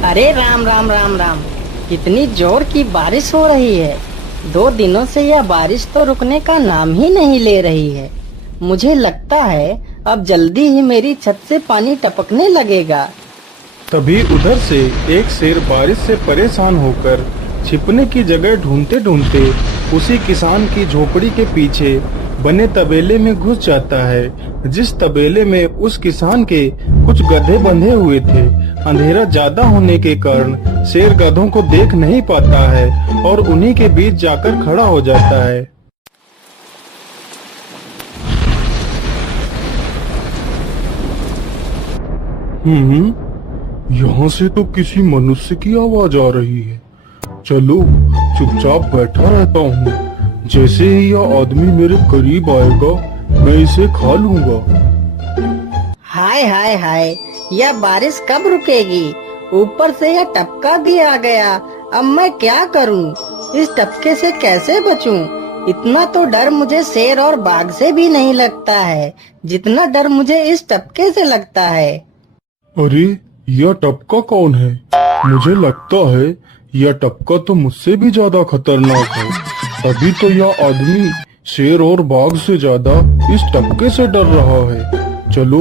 अरे राम राम राम राम। कितनी जोर की बारिश हो रही है। 2 दिनों से यह बारिश तो रुकने का नाम ही नहीं ले रही है। मुझे लगता है अब जल्दी ही मेरी छत से पानी टपकने लगेगा। तभी उधर से एक शेर बारिश से परेशान होकर छिपने की जगह ढूंढते ढूंढते उसी किसान की झोपड़ी के पीछे बने तबेले में घुस जाता है, जिस तबेले में उस किसान के कुछ गधे बंधे हुए थे। अंधेरा ज्यादा होने के कारण शेर गधों को देख नहीं पाता है और उन्हीं के बीच जाकर खड़ा हो जाता है। यहाँ से तो किसी मनुष्य की आवाज आ रही है। चलो चुपचाप बैठा रहता हूँ, जैसे ही यह आदमी मेरे करीब आएगा मैं इसे खा लूंगा। हाय हाय हाय, यह बारिश कब रुकेगी? ऊपर से यह टपका भी आ गया। अब मैं क्या करूं? इस टपके से कैसे बचूं? इतना तो डर मुझे शेर और बाघ से भी नहीं लगता है, जितना डर मुझे इस टपके से लगता है। अरे यह टपका कौन है? मुझे लगता है यह टपका तो मुझसे भी ज्यादा खतरनाक है। तभी तो यह आदमी शेर और बाघ से ज्यादा इस टपके से डर रहा है। चलो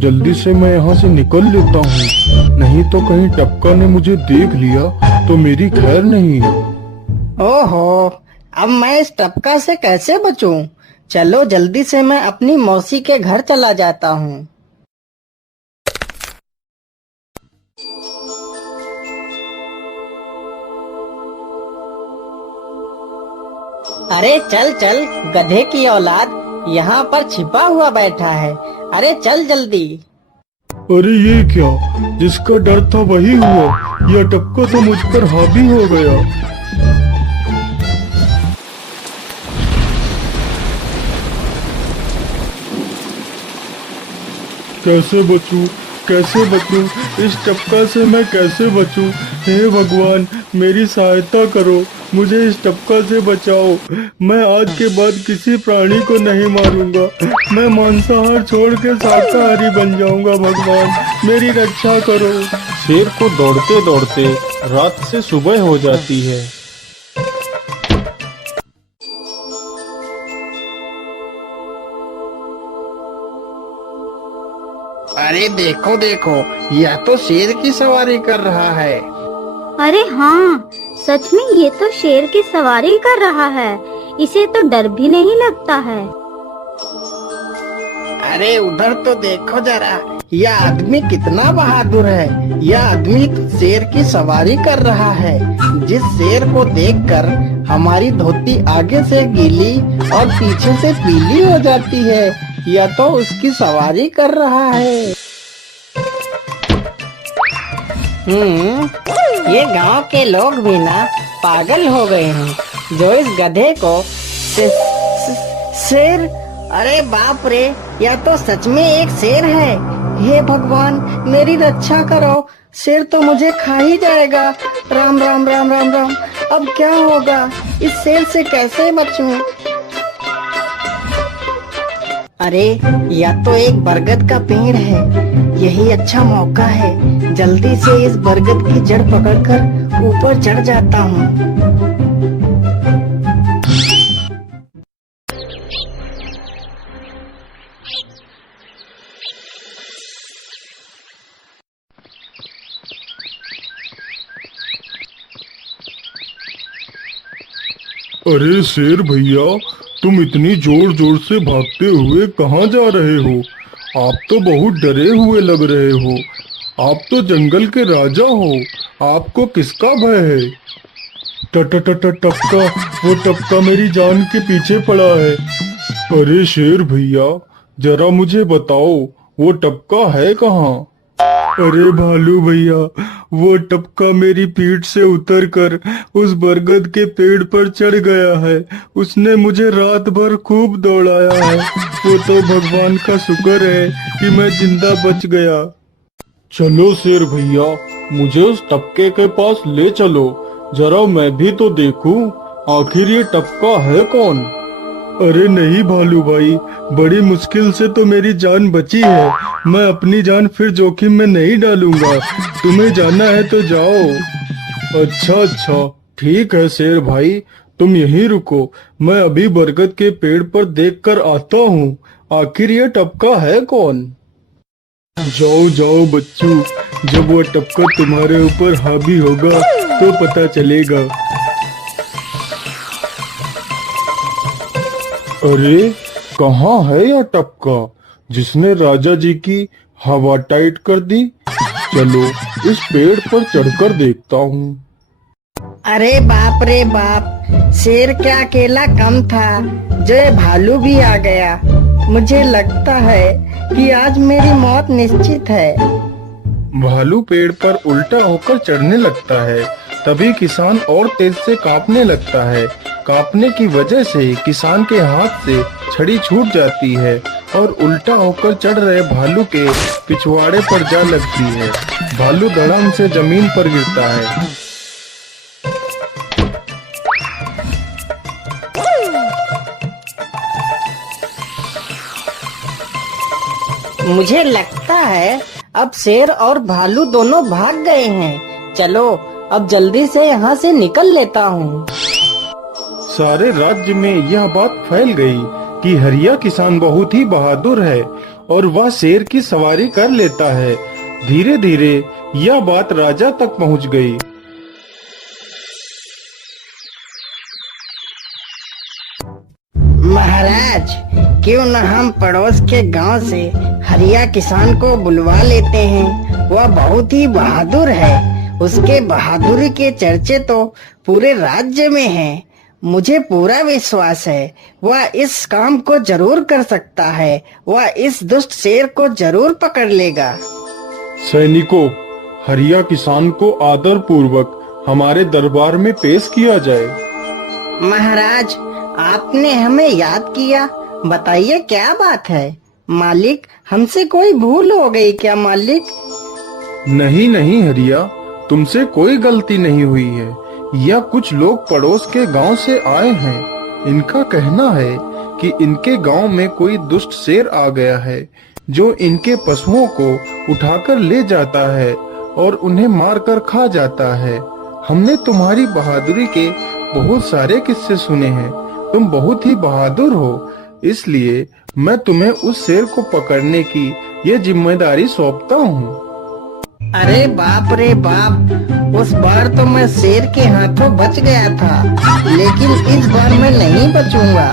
जल्दी से मैं यहाँ से निकल लेता हूँ, नहीं तो कहीं टपका ने मुझे देख लिया तो मेरी खैर नहीं है। ओहो, अब मैं इस टपका से कैसे बचूं? चलो जल्दी से मैं अपनी मौसी के घर चला जाता हूँ। अरे चल चल, गधे की औलाद यहाँ पर छिपा हुआ बैठा है। अरे चल जल्दी। अरे ये क्या, जिसका डर था वही हुआ। यह टपका तो मुझ पर हावी हो गया। कैसे बचूं? कैसे बचूं? इस टपका से मैं कैसे बचूं? हे भगवान मेरी सहायता करो, मुझे इस टपका से बचाओ। मैं आज के बाद किसी प्राणी को नहीं मारूंगा। मैं मांसाहार छोड़ के शाकाहारी बन जाऊंगा। भगवान मेरी रक्षा करो। शेर को दौड़ते दौड़ते रात से सुबह हो जाती है। अरे देखो देखो, यह तो शेर की सवारी कर रहा है। अरे हाँ, सच में ये तो शेर की सवारी कर रहा है। इसे तो डर भी नहीं लगता है। अरे उधर तो देखो जरा, यह आदमी कितना बहादुर है। यह आदमी शेर की सवारी कर रहा है। जिस शेर को देखकर हमारी धोती आगे से गीली और पीछे से पीली हो जाती है, यह तो उसकी सवारी कर रहा है। ये गांव के लोग भी ना पागल हो गए हैं, जो इस गधे को शेर। अरे बाप रे, यह तो सच में एक शेर है। हे भगवान मेरी रक्षा करो, शेर तो मुझे खा ही जाएगा। राम राम राम राम राम। अब क्या होगा? इस शेर से कैसे बचूं? अरे यह तो एक बरगद का पेड़ है। यही अच्छा मौका है, जल्दी से इस बरगद की जड़ पकड़कर ऊपर चढ़ जाता हूँ। अरे शेर भैया, तुम इतनी जोर जोर से भागते हुए कहाँ जा रहे हो? आप तो बहुत डरे हुए लग रहे हो। आप तो जंगल के राजा हो, आपको किसका भय है? टपका, वो टपका मेरी जान के पीछे पड़ा है। अरे शेर भैया, जरा मुझे बताओ वो टपका है कहाँ? अरे भालू भैया, वो टपका मेरी पीठ से उतरकर उस बरगद के पेड़ पर चढ़ गया है। उसने मुझे रात भर खूब दौड़ाया है। वो तो भगवान का शुक्र है कि मैं जिंदा बच गया। चलो शेर भैया, मुझे उस टपके के पास ले चलो, जरा मैं भी तो देखूं आखिर ये टपका है कौन। अरे नहीं भालू भाई, बड़ी मुश्किल से तो मेरी जान बची है। मैं अपनी जान फिर जोखिम में नहीं डालूंगा। तुम्हें जाना है तो जाओ। अच्छा, ठीक है शेर भाई, तुम यहीं रुको। मैं अभी बरगद के पेड़ पर देखकर आता हूँ। आखिर ये टपका है कौन? जाओ जाओ बच्चों, जब वो टपका तुम्हारे ऊपर हावी होगा तो पता चलेगा। अरे कहाँ है यह टपका जिसने राजा जी की हवा टाइट कर दी? चलो इस पेड़ पर चढ़कर देखता हूँ। अरे बाप रे बाप, शेर क्या अकेला कम था, जो ये भालू भी आ गया। मुझे लगता है कि आज मेरी मौत निश्चित है। भालू पेड़ पर उल्टा होकर चढ़ने लगता है, तभी किसान और तेज से कांपने लगता है। कांपने की वजह से किसान के हाथ से छड़ी छूट जाती है और उल्टा होकर चढ़ रहे भालू के पिछवाड़े पर जा लगती है। भालू धड़ाम से जमीन पर गिरता है। मुझे लगता है अब शेर और भालू दोनों भाग गए हैं। चलो अब जल्दी से यहाँ से निकल लेता हूँ। सारे राज्य में यह बात फैल गई कि हरिया किसान बहुत ही बहादुर है और वह शेर की सवारी कर लेता है। धीरे धीरे यह बात राजा तक पहुँच गई। महाराज, क्यों न हम पड़ोस के गांव से हरिया किसान को बुलवा लेते हैं। वह बहुत ही बहादुर है। उसके बहादुरी के चर्चे तो पूरे राज्य में हैं। मुझे पूरा विश्वास है वह इस काम को जरूर कर सकता है। वह इस दुष्ट शेर को जरूर पकड़ लेगा। सैनिकों, हरिया किसान को आदर पूर्वक हमारे दरबार में पेश किया जाए। महाराज, आपने हमें याद किया। बताइए क्या बात है। मालिक, हमसे कोई भूल हो गई क्या मालिक? नहीं हरिया, तुमसे कोई गलती नहीं हुई है। यह कुछ लोग पड़ोस के गांव से आए हैं। इनका कहना है कि इनके गांव में कोई दुष्ट शेर आ गया है जो इनके पशुओं को उठाकर ले जाता है और उन्हें मारकर खा जाता है। हमने तुम्हारी बहादुरी के बहुत सारे किस्से सुने हैं। तुम बहुत ही बहादुर हो, इसलिए मैं तुम्हें उस शेर को पकड़ने की ये जिम्मेदारी सौंपता हूँ। अरे बाप रे बाप, उस बार तो मैं शेर के हाथों बच गया था, लेकिन इस बार मैं नहीं बचूंगा।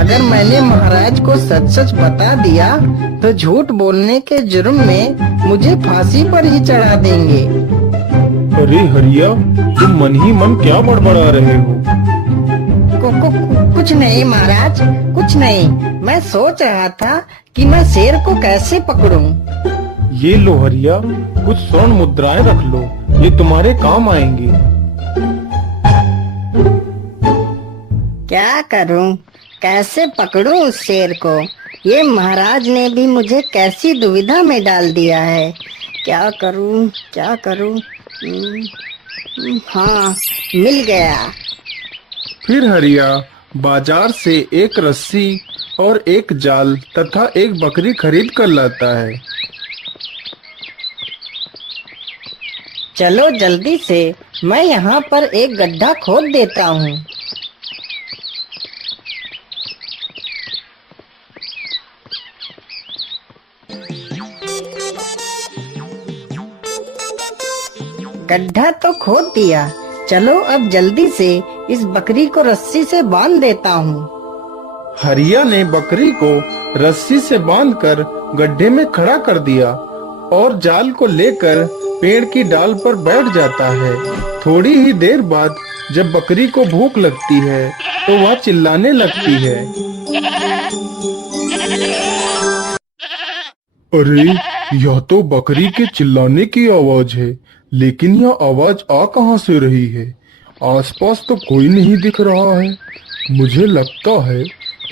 अगर मैंने महाराज को सच सच बता दिया तो झूठ बोलने के जुर्म में मुझे फांसी पर ही चढ़ा देंगे। अरे हरिया, तुम मन ही मन क्या बड़बड़ा रहे हो? कुछ नहीं महाराज, कुछ नहीं। मैं सोच रहा था कि मैं शेर को कैसे पकड़ूं। ये लो हरिया, कुछ स्वर्ण मुद्राएं रख लो, ये तुम्हारे काम आएंगी। क्या करूं, कैसे पकड़ूं उस शेर को? ये महाराज ने भी मुझे कैसी दुविधा में डाल दिया है। क्या करूं, क्या करूं? हाँ, मिल गया। फिर हरिया बाजार से एक रस्सी और एक जाल तथा एक बकरी खरीद कर लाता है। चलो जल्दी से, मैं यहाँ पर एक गड्ढा खोद देता हूँ। गड्ढा तो खोद दिया। चलो अब जल्दी से इस बकरी को रस्सी से बांध देता हूँ। हरिया ने बकरी को रस्सी से बांधकर गड्ढे में खड़ा कर दिया और जाल को लेकर पेड़ की डाल पर बैठ जाता है। थोड़ी ही देर बाद जब बकरी को भूख लगती है तो वह चिल्लाने लगती है। अरे, यह तो बकरी के चिल्लाने की आवाज है, लेकिन यह आवाज आ कहां से रही है? आसपास तो कोई नहीं दिख रहा है। मुझे लगता है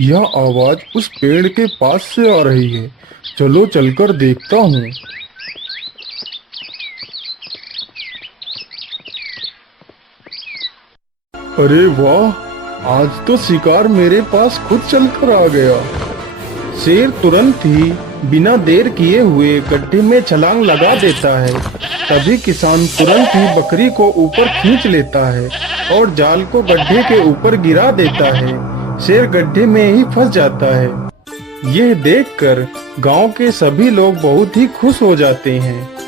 यह आवाज उस पेड़ के पास से आ रही है। चलो चलकर देखता हूँ। अरे वाह, आज तो शिकार मेरे पास खुद चलकर आ गया। शेर तुरंत ही बिना देर किए हुए गड्ढे में छलांग लगा देता है। तभी किसान तुरंत ही बकरी को ऊपर खींच लेता है और जाल को गड्ढे के ऊपर गिरा देता है। शेर गड्ढे में ही फंस जाता है। यह देखकर गांव के सभी लोग बहुत ही खुश हो जाते हैं।